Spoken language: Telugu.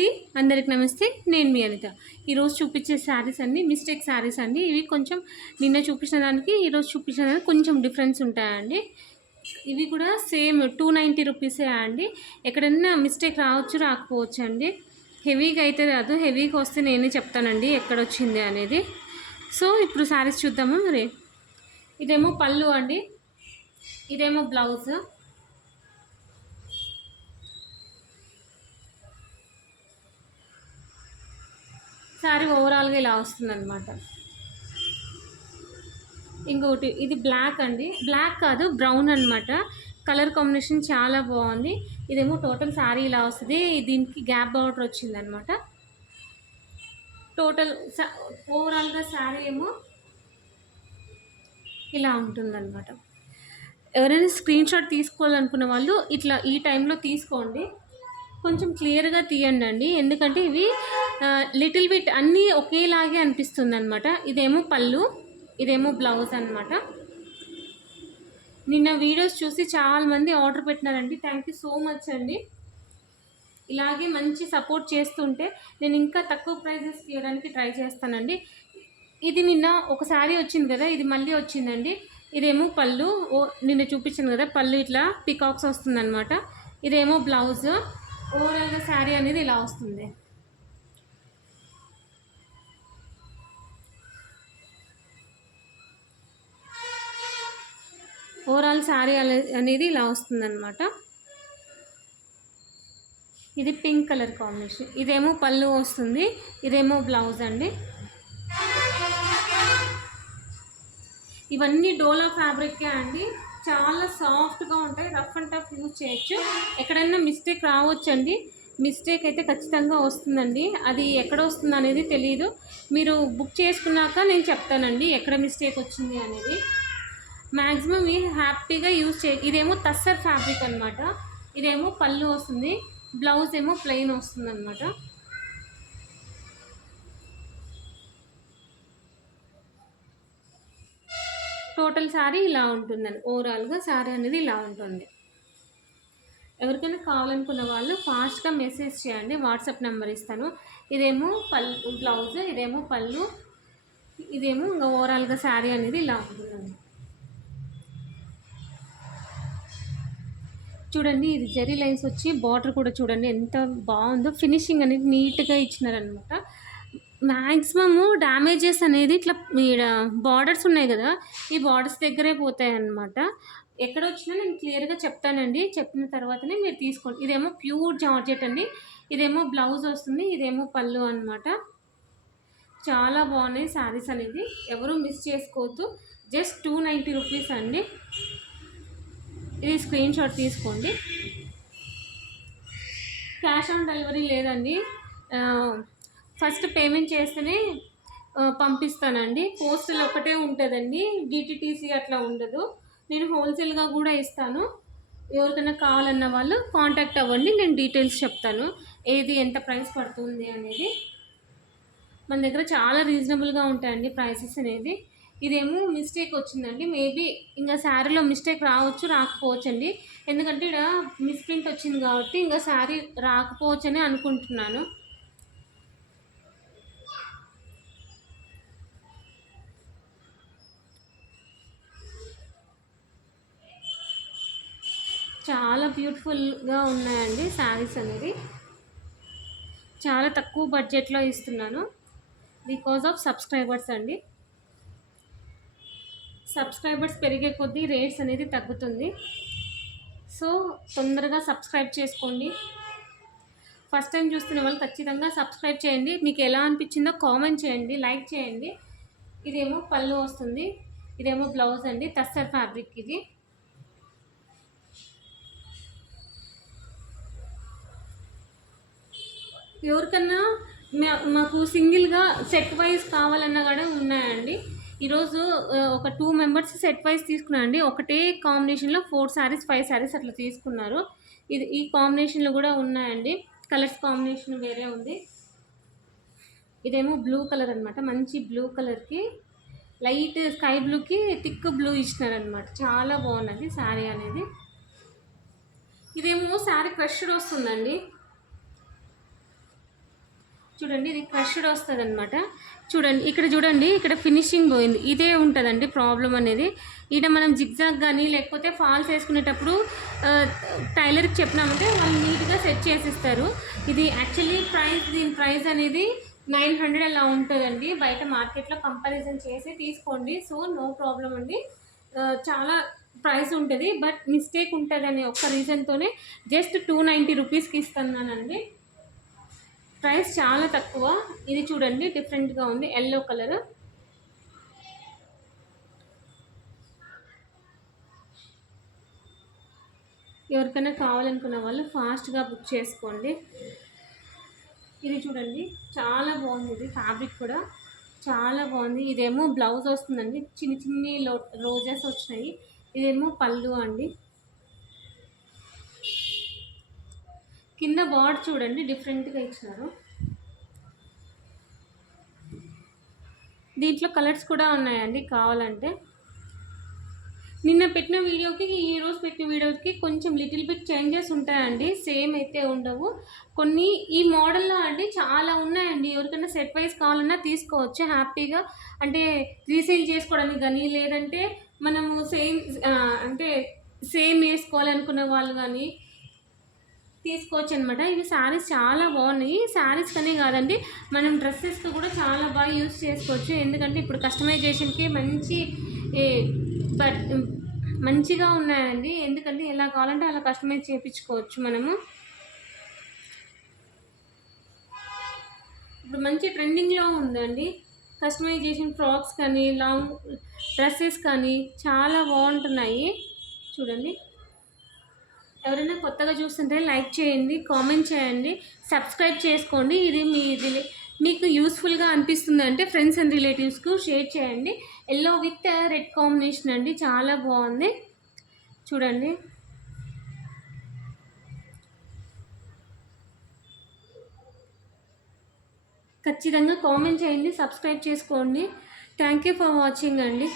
అండి, అందరికి నమస్తే. నేను మీ అనిత. ఈరోజు చూపించే శారీస్ అన్నీ మిస్టేక్ శారీస్ అండి. ఇవి కొంచెం నిన్న చూపించిన దానికి ఈరోజు చూపించిన దానికి కొంచెం డిఫరెన్స్ ఉంటాయండి. ఇవి కూడా సేమ్ 290 రూపీసే అండి. ఎక్కడైనా మిస్టేక్ రావచ్చు రాకపోవచ్చు అండి. హెవీగా అయితే రాదు, హెవీగా వస్తే నేనే చెప్తానండి ఎక్కడ వచ్చింది అనేది. సో ఇప్పుడు శారీస్ చూద్దాము. మరి ఇదేమో పళ్ళు అండి, ఇదేమో బ్లౌజ్. శారీ ఓవరాల్గా ఇలా వస్తుందన్నమాట. ఇంకొకటి ఇది బ్లాక్ అండి, బ్లాక్ కాదు బ్రౌన్ అనమాట. కలర్ కాంబినేషన్ చాలా బాగుంది. ఇదేమో టోటల్ శారీ ఇలా వస్తుంది, దీనికి గ్యాప్ బార్డర్ వచ్చిందనమాట. టోటల్ ఓవరాల్గా శారీ ఏమో ఇలా ఉంటుందన్నమాట. ఎవరైనా స్క్రీన్ షాట్ తీసుకోవాలనుకున్న వాళ్ళు ఇట్లా ఈ టైంలో తీసుకోండి, కొంచెం క్లియర్గా తీయండి అండి. ఎందుకంటే ఇవి లిటిల్ బిట్ అన్నీ ఒకేలాగే అనిపిస్తుంది అనమాట. ఇదేమో పళ్ళు, ఇదేమో బ్లౌజ్ అనమాట. నిన్న వీడియోస్ చూసి చాలామంది ఆర్డర్ పెట్టినారండి. థ్యాంక్ యూ సో మచ్ అండి. ఇలాగే మంచి సపోర్ట్ చేస్తుంటే నేను ఇంకా తక్కువ ప్రైజెస్ తీయడానికి ట్రై చేస్తానండి. ఇది నిన్న ఒక శారీ వచ్చింది కదా, ఇది మళ్ళీ వచ్చిందండి. ఇదేమో పళ్ళు, నిన్న చూపించాను కదా పళ్ళు ఇట్లా పికాక్స్ వస్తుందన్నమాట. ఇదేమో బ్లౌజ్. ఓవరాల్గా శారీ అనేది ఇలా వస్తుంది. ఓవరాల్ శారీ అనేది ఇలా వస్తుందన్నమాట. ఇది పింక్ కలర్ కాంబినేషన్. ఇదేమో పళ్ళు వస్తుంది, ఇదేమో బ్లౌజ్ అండి. ఇవన్నీ డోలా ఫ్యాబ్రికే అండి, చాలా సాఫ్ట్గా ఉంటాయి. రఫ్ అండ్ టఫ్ యూజ్ చేయొచ్చు. ఎక్కడైనా మిస్టేక్ రావచ్చండి, మిస్టేక్ అయితే ఖచ్చితంగా వస్తుందండి. అది ఎక్కడ వస్తుంది అనేది తెలియదు. మీరు బుక్ చేసుకున్నాక నేను చెప్తానండి ఎక్కడ మిస్టేక్ వచ్చింది అనేది. మ్యాక్సిమం హ్యాపీగా యూజ్ ఇదేమో తస్సర్ ఫ్యాబ్రిక్ అనమాట. ఇదేమో పళ్ళు వస్తుంది, బ్లౌజ్ ఏమో ప్లెయిన్ వస్తుంది అనమాట. టోటల్ శారీ ఇలా ఉంటుందండి. ఓవరాల్గా శారీ అనేది ఇలా ఉంటుంది. ఎవరికైనా కావాలనుకున్న వాళ్ళు ఫాస్ట్గా మెసేజ్ చేయండి, వాట్సాప్ నెంబర్ ఇస్తాను. ఇదేమో పళ్ళు బ్లౌజ్, ఇదేమో పళ్ళు, ఇదేమో ఇంకా ఓవరాల్గా శారీ అనేది ఇలా ఉంటుందండి. చూడండి, ఇది జరీ లైన్స్ వచ్చి బార్డర్ కూడా చూడండి ఎంత బాగుందో. ఫినిషింగ్ అనేది నీట్గా ఇచ్చినారనమాట. మ్యాక్సిమము డ్యామేజెస్ అనేది ఇట్లా బార్డర్స్ ఉన్నాయి కదా, ఈ బార్డర్స్ దగ్గరే పోతాయి అన్నమాట. ఎక్కడ వచ్చినా నేను క్లియర్గా చెప్తానండి, చెప్పిన తర్వాతనే మీరు తీసుకోండి. ఇదేమో ప్యూర్ జార్జెట్ అండి, ఇదేమో బ్లౌజ్ వస్తుంది, ఇదేమో పళ్ళు అనమాట. చాలా బాగున్నాయి శారీస్ అనేది, ఎవరు మిస్ చేసుకోవద్దు. జస్ట్ 290 రూపీస్ అండి. ఇది స్క్రీన్ షాట్ తీసుకోండి. క్యాష్ ఆన్ డెలివరీ లేదండి, ఫస్ట్ పేమెంట్ చేస్తేనే పంపిస్తానండి. పోస్టల్ ఒకటే ఉంటుందండి, డిటిటీసీ అట్లా ఉండదు. నేను హోల్సేల్గా కూడా ఇస్తాను. ఎవరికైనా కావాలన్న వాళ్ళు కాంటాక్ట్ అవ్వండి, నేను డీటెయిల్స్ చెప్తాను ఏది ఎంత ప్రైస్ పడుతుంది అనేది. మన దగ్గర చాలా రీజనబుల్గా ఉంటాయండి ప్రైసెస్ అనేది. ఇదేమో మిస్టేక్ వచ్చిందండి, మేబీ ఇంకా శారీలో మిస్టేక్ రావచ్చు రాకపోవచ్చు అండి. ఎందుకంటే ఇక్కడ మిస్ప్రింట్ వచ్చింది కాబట్టి ఇంకా శారీ రాకపోవచ్చు అని అనుకుంటున్నాను. చాలా బ్యూటిఫుల్గా ఉన్నాయండి శారీస్ అనేది. చాలా తక్కువ బడ్జెట్లో ఇస్తున్నాను బికాజ్ ఆఫ్ సబ్స్క్రైబర్స్ అండి. సబ్స్క్రైబర్స్ పెరిగే కొద్దీ రేట్స్ అనేది తగ్గుతుంది. సో తొందరగా సబ్స్క్రైబ్ చేసుకోండి. ఫస్ట్ టైం చూస్తున్న వాళ్ళు ఖచ్చితంగా సబ్స్క్రైబ్ చేయండి. మీకు ఎలా అనిపించిందో కామెంట్ చేయండి, లైక్ చేయండి. ఇదేమో పళ్ళు వస్తుంది, ఇదేమో బ్లౌజ్ అండి, టస్సర్ ఫ్యాబ్రిక్ ఇది. ఎవరికన్నా మాకు సింగిల్గా సెట్ వైజ్ కావాలన్నా కూడా ఉన్నాయండి. ఈరోజు ఒక 2 మెంబర్స్ సెట్ వైజ్ తీసుకున్నాను అండి. ఒకటే కాంబినేషన్లో 4 శారీస్ 5 శారీస్ అట్లా తీసుకున్నారు. ఇది ఈ కాంబినేషన్లో కూడా ఉన్నాయండి. కలర్స్ కాంబినేషన్ వేరే ఉంది. ఇదేమో బ్లూ కలర్ అనమాట, మంచి బ్లూ కలర్కి లైట్ స్కై బ్లూకి థిక్ బ్లూ ఇచ్చినారనమాట. చాలా బాగున్నది శారీ అనేది. ఇదేమో శారీ క్రష్డ్ వస్తుందండి. చూడండి ఇది క్రష్డ్ వస్తుంది అనమాట. చూడండి ఇక్కడ చూడండి, ఇక్కడ ఫినిషింగ్ పోయింది. ఇదే ఉంటుందండి ప్రాబ్లం అనేది. ఈడ మనం జిగ్జాగ్ కానీ లేకపోతే ఫాల్స్ వేసుకునేటప్పుడు టైలర్కి చెప్పినామంటే వాళ్ళు నీట్గా సెట్ చేసిస్తారు. ఇది యాక్చువల్లీ దీని ప్రైస్ అనేది 900 అలా ఉంటుందండి. బయట మార్కెట్లో కంపారిజన్ చేసి తీసుకోండి. సో నో ప్రాబ్లం అండి. చాలా ప్రైస్ ఉంటుంది, బట్ మిస్టేక్ ఉంటుంది అనే ఒక్క రీజన్తోనే జస్ట్ 290 రూపీస్కి ఇస్తున్నానండి. ప్రైస్ చాలా తక్కువ. ఇది చూడండి డిఫరెంట్గా ఉంది, ఎల్లో కలర్. ఎవరికైనా కావాలనుకున్న వాళ్ళు ఫాస్ట్గా బుక్ చేసుకోండి. ఇది చూడండి చాలా బాగుంది. ఇది ఫ్యాబ్రిక్ కూడా చాలా బాగుంది. ఇదేమో బ్లౌజ్ వస్తుందండి, చిన్ని చిన్ని రోజెస్ వచ్చినాయి. ఇదేమో పళ్ళు అండి. కింద బార్డర్ చూడండి డిఫరెంట్గా ఇచ్చినారు. దీంట్లో కలర్స్ కూడా ఉన్నాయండి కావాలంటే. నిన్న పెట్టిన వీడియోకి ఈరోజు పెట్టిన వీడియోకి కొంచెం లిటిల్ బిట్ చేంజెస్ ఉంటాయండి, సేమ్ అయితే ఉండవు. కొన్ని ఈ మోడల్లో అండి చాలా ఉన్నాయండి. ఎవరికైనా సెట్ వైజ్ కావాలన్నా తీసుకోవచ్చు హ్యాపీగా. అంటే రీసేల్ చేసుకోవడానికి కానీ, లేదంటే మనము సేమ్ వేసుకోవాలనుకున్న వాళ్ళు కానీ తీసుకోవచ్చు అనమాట. ఇవి శారీస్ చాలా బాగున్నాయి. శారీస్ కనే కాదండి, మనం డ్రెస్సెస్కి కూడా చాలా బాగా యూజ్ చేసుకోవచ్చు. ఎందుకంటే ఇప్పుడు కస్టమైజేషన్కి మంచిగా ఉన్నాయండి. ఎందుకంటే ఎలా కావాలంటే అలా కస్టమైజ్ చేయించుకోవచ్చు మనము. ఇప్పుడు మంచి ట్రెండింగ్లో ఉందండి కస్టమైజేషన్. ఫ్రాక్స్ కానీ లాంగ్ డ్రెస్సెస్ కానీ చాలా బాగుంటున్నాయి. చూడండి, ఎవరైనా కొత్తగా చూస్తుంటే లైక్ చేయండి, కామెంట్ చేయండి, సబ్స్క్రైబ్ చేసుకోండి. ఇది మీకు యూస్ఫుల్గా అనిపిస్తుంది అంటే ఫ్రెండ్స్ అండ్ రిలేటివ్స్కు షేర్ చేయండి. ఎల్లో విత్ రెడ్ కాంబినేషన్ అండి, చాలా బాగుంది. చూడండి ఖచ్చితంగా కామెంట్ చేయండి, సబ్స్క్రైబ్ చేసుకోండి. థ్యాంక్ యూ ఫర్ వాచింగ్ అండి.